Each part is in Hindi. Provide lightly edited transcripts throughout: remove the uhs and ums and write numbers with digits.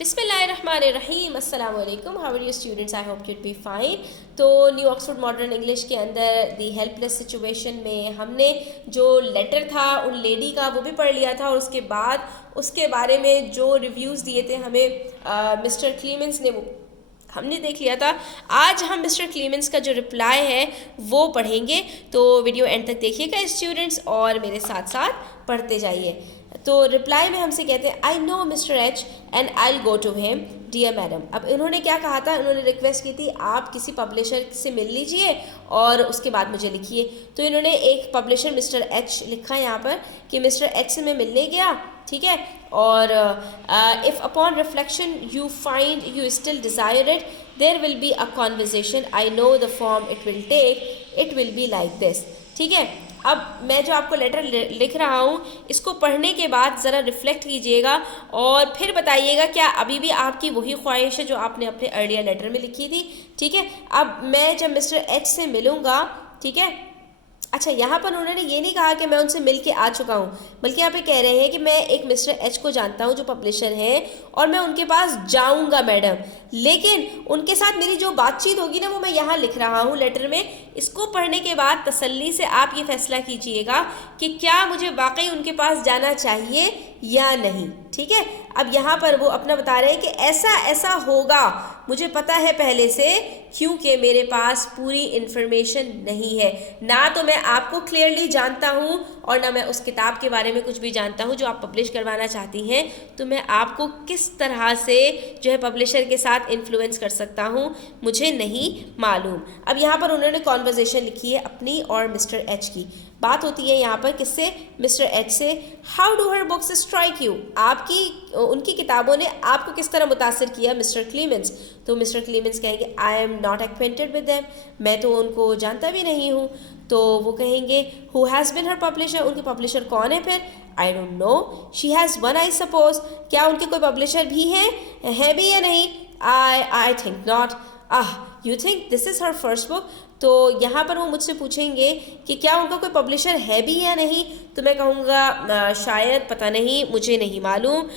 बिस्मिल्लाहिर्रहमानिर्रहीम अस्सलाम वालेकुम। How are you students? I hope you'd be fine. तो न्यू ऑक्सफोर्ड मॉडर्न इंग्लिश के अंदर दी हेल्पलेस सिचुएशन में हमने जो लेटर था उन लेडी का वो भी पढ़ लिया था, और उसके बाद उसके बारे में जो रिव्यूज़ दिए थे हमें मिस्टर क्लीमेंस ने, वो हमने देख लिया था। आज हम मिस्टर क्लीमेंस का जो रिप्लाई है वो पढ़ेंगे, तो वीडियो एंड तक देखिएगा स्टूडेंट्स और मेरे साथ साथ पढ़ते जाइए। तो रिप्लाई में हमसे कहते हैं, I know Mister H and I go to him dear madam. अब इन्होंने क्या कहा था, इन्होंने रिक्वेस्ट की थी आप किसी पब्लिशर से मिल लीजिए और उसके बाद मुझे लिखिए। तो इन्होंने एक पब्लिशर मिस्टर एच लिखा है यहाँ पर कि मिस्टर एच से मैं मिलने गया, ठीक है, और if upon reflection you find you still desire it there will be a conversation, I know the form it will take, it will be like this. ठीक है, अब मैं जो आपको लेटर लिख रहा हूँ इसको पढ़ने के बाद ज़रा रिफ्लेक्ट कीजिएगा और फिर बताइएगा क्या अभी भी आपकी वही ख्वाहिश है जो आपने अपने अर्लियर लेटर में लिखी थी। ठीक है, अब मैं जब मिस्टर एच से मिलूँगा, ठीक है, अच्छा यहाँ पर उन्होंने ये नहीं कहा कि मैं उनसे मिल के आ चुका हूँ, बल्कि यहाँ पे कह रहे हैं कि मैं एक मिस्टर एच को जानता हूँ जो पब्लिशर हैं और मैं उनके पास जाऊँगा मैडम, लेकिन उनके साथ मेरी जो बातचीत होगी ना वो मैं यहाँ लिख रहा हूँ लेटर में। इसको पढ़ने के बाद तसल्ली से आप ये फैसला कीजिएगा कि क्या मुझे वाकई उनके पास जाना चाहिए या नहीं। ठीक है, अब यहाँ पर वो अपना बता रहे हैं कि ऐसा ऐसा होगा, मुझे पता है पहले से, क्योंकि मेरे पास पूरी इन्फॉर्मेशन नहीं है, ना तो मैं आपको क्लियरली जानता हूँ और ना मैं उस किताब के बारे में कुछ भी जानता हूँ जो आप पब्लिश करवाना चाहती हैं, तो मैं आपको किस तरह से जो है पब्लिशर के साथ इन्फ्लुएंस कर सकता हूँ मुझे नहीं मालूम। अब यहाँ पर उन्होंने कॉन्वर्जेसन लिखी है अपनी और मिस्टर एच की। बात होती है यहाँ पर किससे? मिस्टर एच से। How do her books strike you, आपकी उनकी किताबों ने आपको किस तरह मुतासर किया मिस्टर क्लीमेंस? तो मिस्टर क्लीमेंस कहेंगे I am not acquainted with them, मैं तो उनको जानता भी नहीं हूँ। तो वो कहेंगे who has been her publisher, उनके पब्लिशर कौन है फिर? I don't know, she has one I suppose, क्या उनके कोई पब्लिशर भी हैं भी या नहीं? I think not. You think this is her first book? तो यहाँ पर वो मुझसे पूछेंगे कि क्या उनका कोई पब्लिशर है भी या नहीं, तो मैं कहूँगा शायद, पता नहीं, मुझे नहीं मालूम,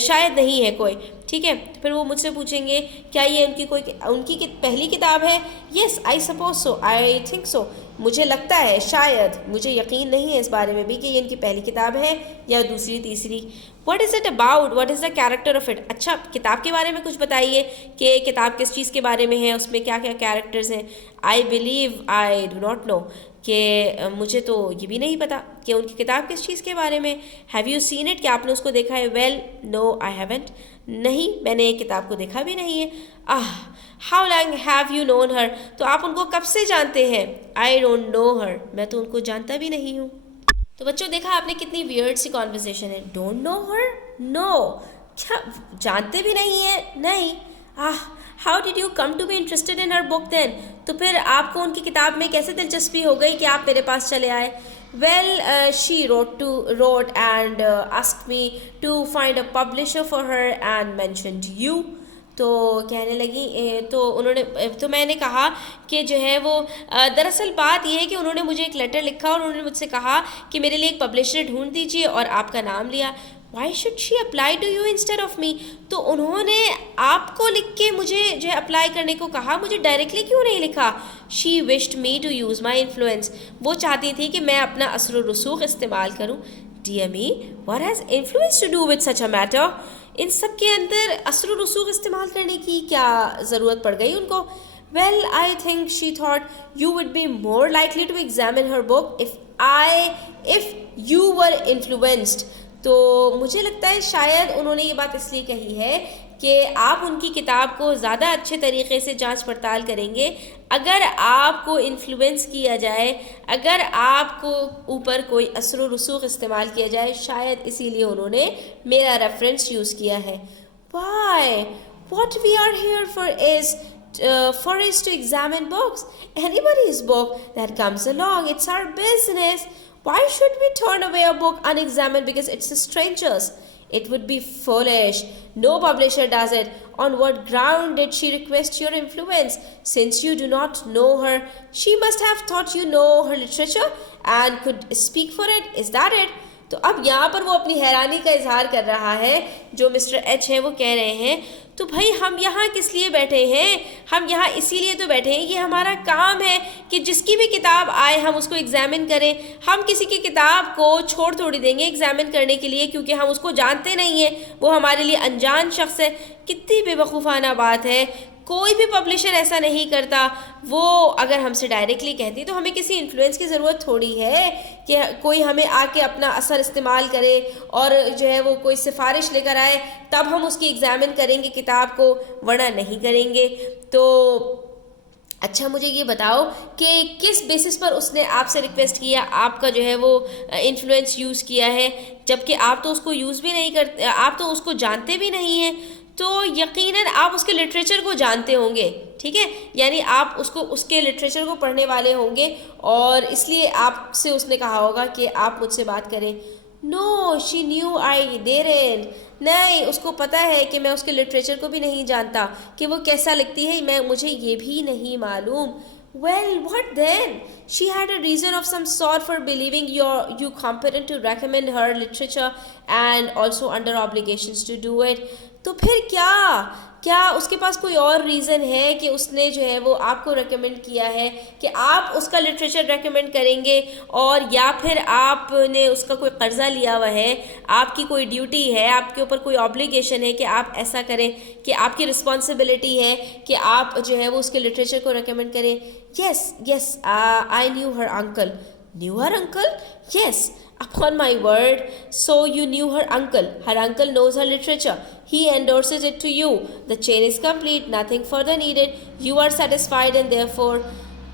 शायद नहीं है कोई। ठीक है, फिर वो मुझसे पूछेंगे क्या ये उनकी पहली किताब है? Yes I suppose so, I think so, मुझे लगता है, शायद, मुझे यकीन नहीं है इस बारे में भी कि ये इनकी पहली किताब है या दूसरी तीसरी। What is it about, what is the character of it? अच्छा, किताब के बारे में कुछ बताइए कि किताब किस चीज़ के बारे में है, उसमें क्या क्या कैरेक्टर्स हैं। I believe I do not know, कि मुझे तो ये भी नहीं पता कि उनकी किताब किस चीज़ के बारे में। हैव यू सीन इट, क्या आपने उसको देखा है? वेल नो आई हैवेंट, नहीं मैंने किताब को देखा भी नहीं है। How long have you known हर, तो आप उनको कब से जानते हैं? आई डोंट नो हर, मैं तो उनको जानता भी नहीं हूँ। तो बच्चों देखा आपने कितनी वियर्ड सी कॉन्वर्सेशन है। डोंट नो हर, नो, क्या जानते भी नहीं है? नहीं। How did you come to be interested in her book then, तो फिर आपको उनकी किताब में कैसे दिलचस्पी हो गई कि आप मेरे पास चले आए? Well she wrote and asked me to find a publisher for her and mentioned you. तो कहने लगी तो मैंने कहा कि जो है वो दरअसल बात यह है कि उन्होंने मुझे एक लेटर लिखा और उन्होंने मुझसे कहा कि मेरे लिए एक पब्लिशर ढूंढ दीजिए और आपका नाम लिया। Why should she apply to you instead of me, तो उन्होंने आपको लिख के मुझे जो है अप्लाई करने को कहा, मुझे डायरेक्टली क्यों नहीं लिखा? She wished me to use my influence, वो चाहती थी कि मैं अपना असर व रसूख इस्तेमाल करूँ। Dear me, what has influence to do with such a matter, इन सब के अंदर असर व रसूख इस्तेमाल करने की क्या ज़रूरत पड़ गई उनको? Well I think she thought you would be more likely to examine her book if you were influenced, तो मुझे लगता है शायद उन्होंने ये बात इसलिए कही है कि आप उनकी किताब को ज़्यादा अच्छे तरीक़े से जांच पड़ताल करेंगे अगर आपको इन्फ्लुएंस किया जाए, अगर आपको ऊपर कोई असर व रसूख इस्तेमाल किया जाए, शायद इसीलिए उन्होंने मेरा रेफरेंस यूज़ किया है। Why, what we are here for is to examine books, anybody's book that comes along, it's our business. Why should we turn away a book unexamined because it's a stranger's? It would be foolish. No publisher does it. On what ground did she request your influence? Since you do not know her, she must have thought you know her literature and could speak for it. Is that it? तो अब यहाँ पर वो अपनी हैरानी का इजहार कर रहा है, जो मिस्टर एच है वो कह रहे हैं तो भाई हम यहाँ किस लिए बैठे हैं, हम यहाँ इसीलिए तो बैठे हैं, ये हमारा काम है कि जिसकी भी किताब आए हम उसको एग्जामिन करें। हम किसी की किताब को छोड़ थोड़ी देंगे एग्जामिन करने के लिए, क्योंकि हम उसको जानते नहीं हैं, वो हमारे लिए अनजान शख्स है। कितनी बेवकूफ़ाना बात है, कोई भी पब्लिशर ऐसा नहीं करता। वो अगर हमसे डायरेक्टली कहती तो हमें किसी इन्फ्लुएंस की ज़रूरत थोड़ी है कि कोई हमें आके अपना असर इस्तेमाल करे और जो है वो कोई सिफारिश लेकर आए, तब हम उसकी एग्ज़ामिन करेंगे किताब को, वरना नहीं करेंगे। तो अच्छा मुझे ये बताओ कि किस बेसिस पर उसने आपसे रिक्वेस्ट किया, आपका जो है वो इन्फ्लुएंस यूज़ किया है, जबकि आप तो उसको यूज़ भी नहीं करते, आप तो उसको जानते भी नहीं हैं। तो यकीनन आप उसके लिटरेचर को जानते होंगे, ठीक है, यानी आप उसके लिटरेचर को पढ़ने वाले होंगे और इसलिए आपसे उसने कहा होगा कि आप मुझसे बात करें। No, she knew I didn't, नहीं, उसको पता है कि मैं उसके लिटरेचर को भी नहीं जानता कि वो कैसा लिखती है, मुझे ये भी नहीं मालूम। Well, what then? She had a reason of some sort for believing you competent to recommend her literature and also under obligations to do it. तो फिर क्या उसके पास कोई और रीज़न है कि उसने जो है वो आपको रेकमेंड किया है कि आप उसका लिटरेचर रेकमेंड करेंगे, और या फिर आपने उसका कोई कर्जा लिया हुआ है, आपकी कोई ड्यूटी है, आपके ऊपर कोई ऑब्लिगेशन है कि आप ऐसा करें, कि आपकी रिस्पॉन्सिबिलिटी है कि आप जो है वो उसके लिटरेचर को रेकमेंड करें। Yes, I knew her uncle. Knew her uncle? Yes, upon my word. So you knew her uncle. Her uncle knows her literature. He endorses it to you. The chain is complete. Nothing further needed. You are satisfied and therefore.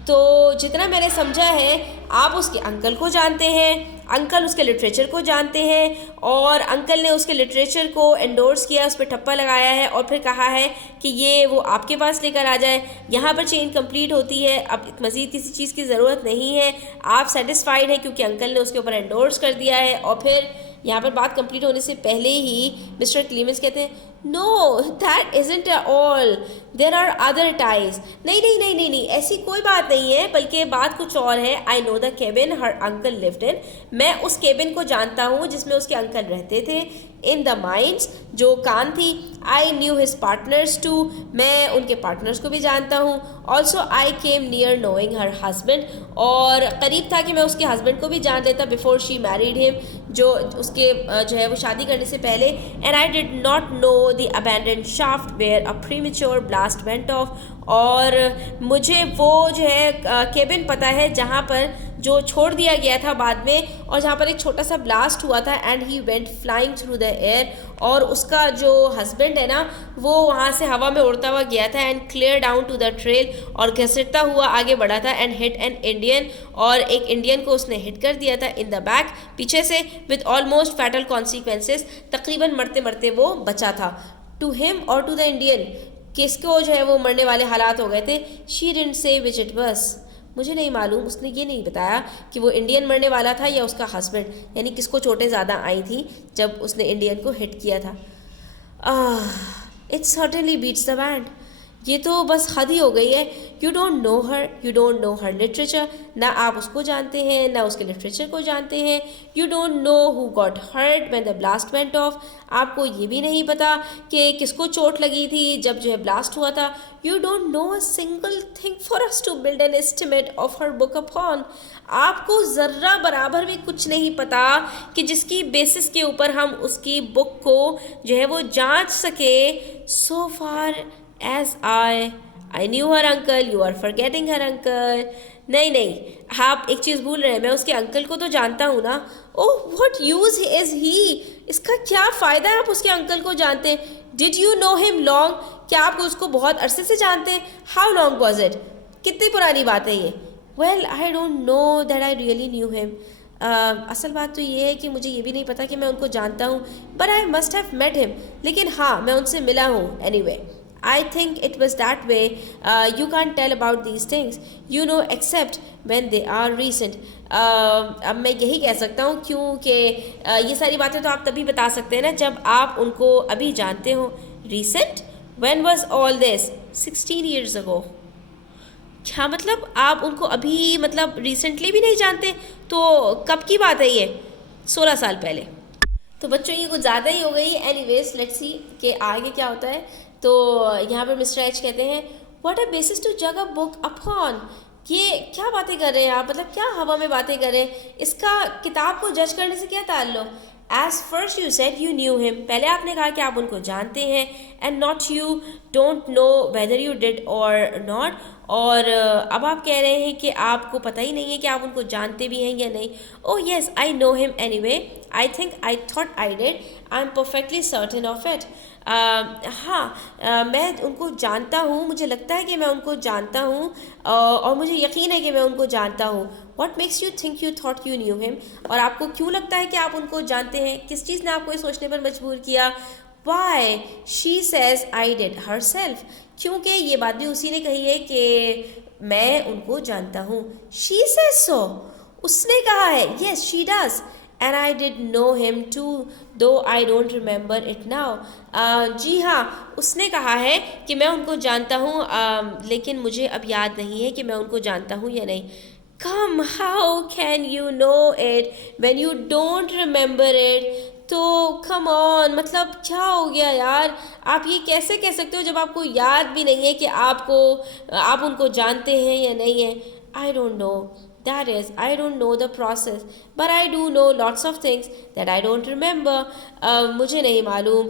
तो जितना मैंने समझा है, आप उसके अंकल को जानते हैं, अंकल उसके लिटरेचर को जानते हैं, और अंकल ने उसके लिटरेचर को एंडोर्स किया, उस पर ठप्पा लगाया है और फिर कहा है कि ये वो आपके पास लेकर आ जाए। यहाँ पर चेन कंप्लीट होती है, अब मज़ीद किसी चीज़ की ज़रूरत नहीं है, आप सेटिस्फाइड हैं क्योंकि अंकल ने उसके ऊपर एंडोर्स कर दिया है। और फिर यहाँ पर बात कंप्लीट होने से पहले ही मिस्टर क्लीमेंस कहते हैं, no that isn't all, there are other ties. नहीं, ऐसी कोई बात नहीं है, बल्कि बात कुछ और है। आई know the cabin her uncle lived in, मैं उस केबिन को जानता हूँ जिसमें उसके अंकल रहते थे। इन द माइंस, जो कान थी। I knew his partners too, मैं उनके पार्टनर्स को भी जानता हूँ। Also I came near knowing her husband, और करीब था कि मैं उसके हस्बैंड को भी जान लेता बिफोर शी मैरिड हिम, जो उसके जो है वो शादी करने से पहले। And I did not know the abandoned shaft where a premature blast went off, और मुझे वो जो है केबिन पता है जहाँ पर जो छोड़ दिया गया था बाद में, और जहाँ पर एक छोटा सा ब्लास्ट हुआ था। And he went flying through the air, और उसका जो हस्बैंड है ना वो वहाँ से हवा में उड़ता हुआ गया था। And clear down to the trail, और घसीटता हुआ आगे बढ़ा था। एंड हिट एन इंडियन, और एक इंडियन को उसने हिट कर दिया था इन द बैक, पीछे से, विद ऑलमोस्ट फैटल कॉन्सिक्वेंसेस, तकरीबन मरते मरते वो बचा था। टू हिम और टू द इंडियन, किसको जो है वो मरने वाले हालात हो गए थे। She didn't say which it was, मुझे नहीं मालूम, उसने ये नहीं बताया कि वो इंडियन मरने वाला था या उसका हस्बैंड, यानी किसको चोटें ज़्यादा आई थी जब उसने इंडियन को हिट किया था। It certainly beats the band, ये तो बस हद ही हो गई है। You don't know her, you don't know her literature, ना आप उसको जानते हैं ना उसके लिटरेचर को जानते हैं। You don't know who got hurt when the blast went off, आपको ये भी नहीं पता कि किसको चोट लगी थी जब जो है ब्लास्ट हुआ था। You don't know a single thing for us to build an estimate of her book upon, आपको ज़र्रा बराबर भी कुछ नहीं पता कि जिसकी बेसिस के ऊपर हम उसकी बुक को जो है वो जांच सके। सो फार as I knew her uncle, you are forgetting her uncle. नहीं, आप एक चीज़ भूल रहे हैं, मैं उसके अंकल को तो जानता हूँ ना। ओह, what use is he, इसका क्या फ़ायदा है आप उसके अंकल को जानते हैं। Did you know him long, क्या आप उसको बहुत अरसे से जानते हैं। How long was it, कितनी पुरानी बात है ये। Well, I don't know that I really knew him. असल बात तो ये है कि मुझे ये भी नहीं पता कि मैं उनको जानता हूँ, but I must have met him, लेकिन हाँ मैं उनसे मिला हूँ। Anyway, I think it was that way. You can't tell about these things, you know, except when they are recent. अब मैं यही कह सकता हूँ क्योंकि ये सारी बातें तो आप तभी बता सकते हैं ना जब आप उनको अभी जानते हो। Recent? When was all this? 16 years ago. क्या मतलब आप उनको अभी मतलब रिसेंटली भी नहीं जानते, तो कब की बात है ये। 16 साल पहले। तो बच्चों ये कुछ ज़्यादा ही हो गई। एनीवेज लेट्स सी कि आगे क्या होता है। तो यहाँ पर मिस्टर एच कहते हैं व्हाट अ बेसिस टू जज अ बुक अपॉन। ये क्या बातें कर रहे हैं आप, मतलब क्या हवा में बातें कर रहे हैं, इसका किताब को जज करने से क्या ताल्लुक। As first you said you knew him, पहले आपने कहा कि आप उनको जानते हैं, and not you don't know whether you did or not, और अब आप कह रहे हैं कि आपको पता ही नहीं है कि आप उनको जानते भी हैं या नहीं। Oh yes I know him anyway, I think I thought I did, I am perfectly certain of it. हाँ मैं उनको जानता हूँ, मुझे लगता है कि मैं उनको जानता हूँ, और मुझे यकीन है कि मैं उनको जानता हूँ। What makes you think you thought you knew him? और आपको क्यों लगता है कि आप उनको जानते हैं, किस चीज़ ने आपको ये सोचने पर मजबूर किया। Why? She says I did herself. क्योंकि ये बात भी उसी ने कही है कि मैं उनको जानता हूँ। She says so. उसने कहा है। Yes, she does. And I did know him too, though I don't remember it now. जी हाँ, उसने कहा है कि मैं उनको जानता हूँ, लेकिन मुझे अब याद नहीं है कि मैं उनको जानता हूँ या नहीं। Come, how can you know it when you don't remember it? तो कम ऑन, मतलब क्या हो गया यार, आप ये कैसे कह सकते हो जब आपको याद भी नहीं है कि आप उनको जानते हैं या नहीं है। I don't know. That is, I don't know the process, but I do know lots of things that I don't remember. मुझे नहीं मालूम,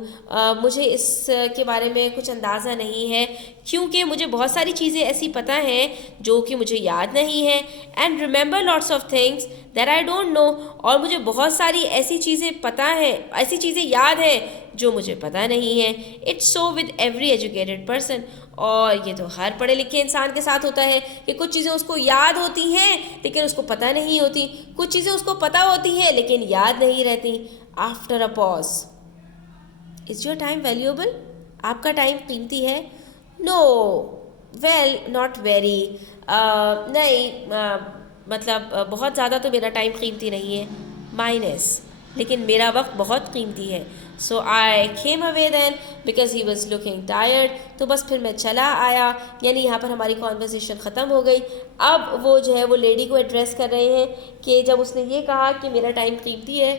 मुझे इस के बारे में कुछ अंदाज़ा नहीं है, क्योंकि मुझे बहुत सारी चीज़ें ऐसी पता हैं जो कि मुझे याद नहीं है। And remember lots of things that I don't know, और मुझे बहुत सारी ऐसी चीज़ें पता हैं, ऐसी चीज़ें याद हैं जो मुझे पता नहीं है। It's so with every educated person. और ये तो हर पढ़े लिखे इंसान के साथ होता है कि कुछ चीज़ें उसको याद होती हैं लेकिन उसको पता नहीं होती, कुछ चीज़ें उसको पता होती हैं लेकिन याद नहीं रहती। After a pause, is your time valuable? आपका टाइम कीमती है? नो, वेल नॉट वेरी, नहीं, मतलब बहुत ज़्यादा तो मेरा टाइम कीमती नहीं है। माइनस, लेकिन मेरा वक्त बहुत कीमती है। So I came away then because he was looking tired. तो बस फिर मैं चला आया, यानी यहाँ पर हमारी कॉन्वर्सेशन ख़त्म हो गई। अब वो जो है वो लेडी को एड्रेस कर रहे हैं कि जब उसने ये कहा कि मेरा टाइम कीमती है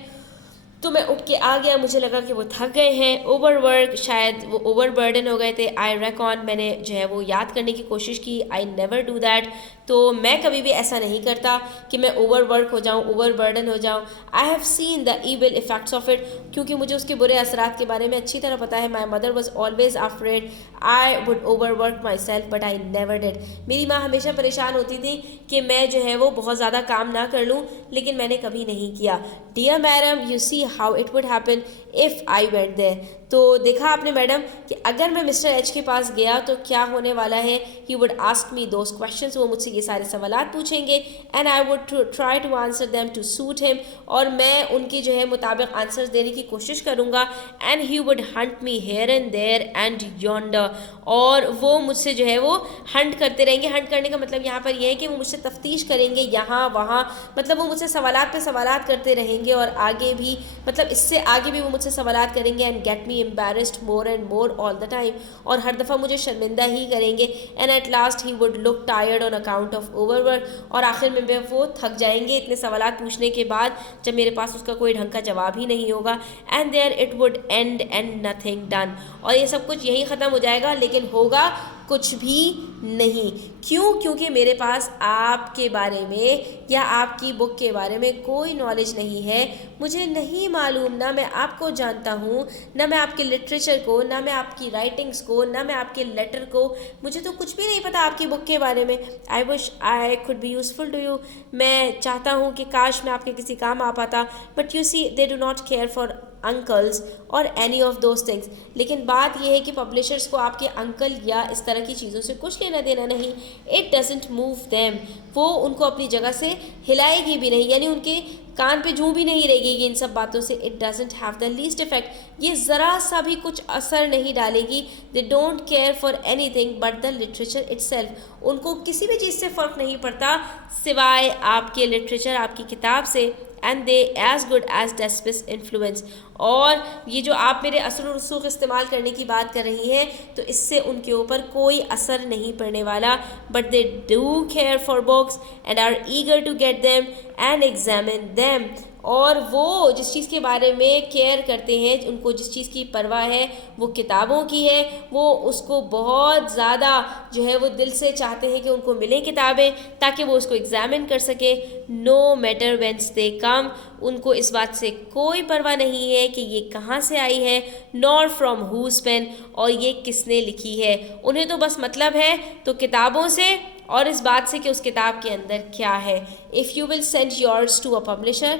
तो मैं उठ के आ गया। मुझे लगा कि वो थक गए हैं, ओवरवर्क, शायद वो ओवर बर्डन हो गए थे। आई रेकॉन, मैंने जो है वो याद करने की कोशिश की। आई नेवर डू दैट, तो मैं कभी भी ऐसा नहीं करता कि मैं ओवरवर्क हो जाऊँ, ओवर बर्डन हो जाऊँ। I have seen the evil effects of it, क्योंकि मुझे उसके बुरे असरात के बारे में अच्छी तरह पता है। My mother was always afraid I would overwork my self, but I never did. मेरी माँ हमेशा परेशान होती थी कि मैं जो है वो बहुत ज़्यादा काम ना कर लूँ, लेकिन मैंने कभी नहीं किया। Dear madam, you see how it would happen if I went there. तो देखा आपने मैडम कि अगर मैं मिस्टर एच के पास गया तो क्या होने वाला है। He would ask me those questions, वो मुझसे ये सारे सवालात पूछेंगे, and I would try to answer them to suit him, और मैं उनकी जो है मुताबिक आंसर्स देने की कोशिश करूँगा। And he would hunt me here and there and yonder, और वो मुझसे जो है वो हंट करते रहेंगे। हंट करने का मतलब यहाँ पर यह है कि वो मुझसे तफ्तीश करेंगे यहाँ वहाँ, मतलब वो मुझसे सवालात पे सवालात करते रहेंगे, और आगे भी, मतलब इससे आगे भी वो मुझसे सवालात करेंगे। And get me embarrassed more and more all the time, और हर दफ़ा मुझे शर्मिंदा ही करेंगे। And at last he would look tired on account of overwork, और आखिर में वो थक जाएंगे इतने सवालात पूछने के बाद, जब मेरे पास उसका कोई ढंग का जवाब ही नहीं होगा। And there it would end nothing done, और ये सब कुछ यहीं ख़त्म हो जाएगा, लेकिन होगा कुछ भी नहीं। क्यों? क्योंकि मेरे पास आपके बारे में या आपकी बुक के बारे में कोई नॉलेज नहीं है। मुझे नहीं मालूम, ना मैं आपको जानता हूँ, ना मैं आपके लिटरेचर को, ना मैं आपकी राइटिंग्स को, ना मैं आपके लेटर को, मुझे तो कुछ भी नहीं पता आपकी बुक के बारे में। I wish I could be useful to you, मैं चाहता हूँ कि काश मैं आपके किसी काम आ पाता, but you see they do not care for uncles or any of those things. लेकिन बात यह है कि पब्लिशर्स को आपके अंकल या इस तरह की चीज़ों से कुछ लेना देना नहीं। इट डजेंट मूव देम, वो उनको अपनी जगह से हिलाएगी भी नहीं, यानी उनके कान पे जूं भी नहीं रहेगी इन सब बातों से। It doesn't have the least effect, ये ज़रा सा भी कुछ असर नहीं डालेगी। They don't care for any thing but the literature itself, उनको किसी भी चीज़ से फ़र्क नहीं पड़ता सिवाय आपके लिटरेचर, आपकी किताब से। And they as good as despise influence, और ये जो आप मेरे असर रसूख इस्तेमाल करने की बात कर रही हैं, तो इससे उनके ऊपर कोई असर नहीं पड़ने वाला। But they do care for books and are eager to get them and examine them, और वो जिस चीज़ के बारे में केयर करते हैं, उनको जिस चीज़ की परवाह है वो किताबों की है, वो उसको बहुत ज़्यादा जो है वो दिल से चाहते हैं कि उनको मिलें किताबें ताकि वो उसको एग्ज़ामिन कर सके। नो मैटर व्हेंस दे कम, उनको इस बात से कोई परवाह नहीं है कि ये कहाँ से आई है, नॉर फ्रॉम हुज पेन, और ये किसने लिखी है। उन्हें तो बस मतलब है तो किताबों से और इस बात से कि उस किताब के अंदर क्या है। If you will send yours to a publisher,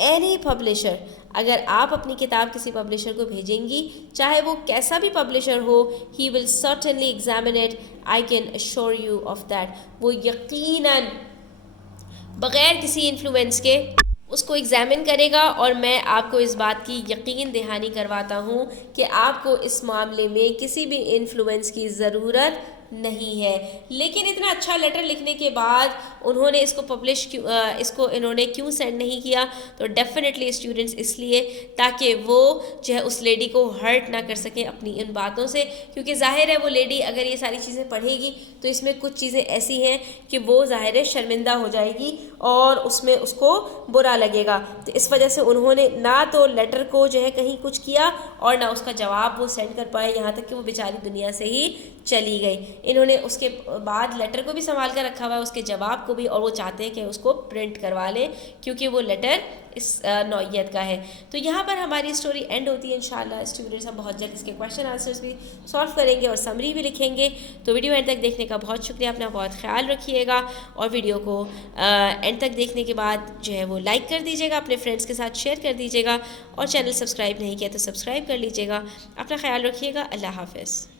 any publisher, अगर आप अपनी किताब किसी पब्लिशर को भेजेंगी, चाहे वो कैसा भी पब्लिशर हो, he will certainly examine it, I can assure you of that. वो यकीनन बग़ैर किसी इन्फ्लुएंस के उसको एग्ज़ामिन करेगा। और मैं आपको इस बात की यकीन दहानी करवाता हूँ कि आपको इस मामले में किसी भी इन्फ्लुएंस की ज़रूरत नहीं है। लेकिन इतना अच्छा लेटर लिखने के बाद उन्होंने इसको इसको इन्होंने क्यों सेंड नहीं किया? तो डेफिनेटली स्टूडेंट्स इसलिए ताकि वो जो है उस लेडी को हर्ट ना कर सकें अपनी इन बातों से, क्योंकि ज़ाहिर है वो लेडी अगर ये सारी चीज़ें पढ़ेगी तो इसमें कुछ चीज़ें ऐसी हैं कि वो ज़ाहिर है शर्मिंदा हो जाएगी और उसमें उसको बुरा लगेगा। तो इस वजह से उन्होंने ना तो लेटर को जो है कहीं कुछ किया और ना उसका जवाब वो सेंड कर पाए, यहाँ तक कि वो बेचारी दुनिया से ही चली गई। इन्होंने उसके बाद लेटर को भी संभाल कर रखा हुआ है, उसके जवाब को भी, और वो चाहते हैं कि उसको प्रिंट करवा लें क्योंकि वो लेटर इस नौइयत का है। तो यहाँ पर हमारी स्टोरी एंड होती है। इंशाल्लाह स्टूडेंट्स हम बहुत जल्द इसके क्वेश्चन आंसर्स भी सॉल्व करेंगे और समरी भी लिखेंगे। तो वीडियो एंड तक देखने का बहुत शुक्रिया, अपना बहुत ख्याल रखिएगा और वीडियो को एंड तक देखने के बाद जो है वो लाइक कर दीजिएगा, अपने फ्रेंड्स के साथ शेयर कर दीजिएगा और चैनल सब्सक्राइब नहीं किया तो सब्सक्राइब कर लीजिएगा। अपना ख्याल रखिएगा। अल्लाह हाफ़िज़।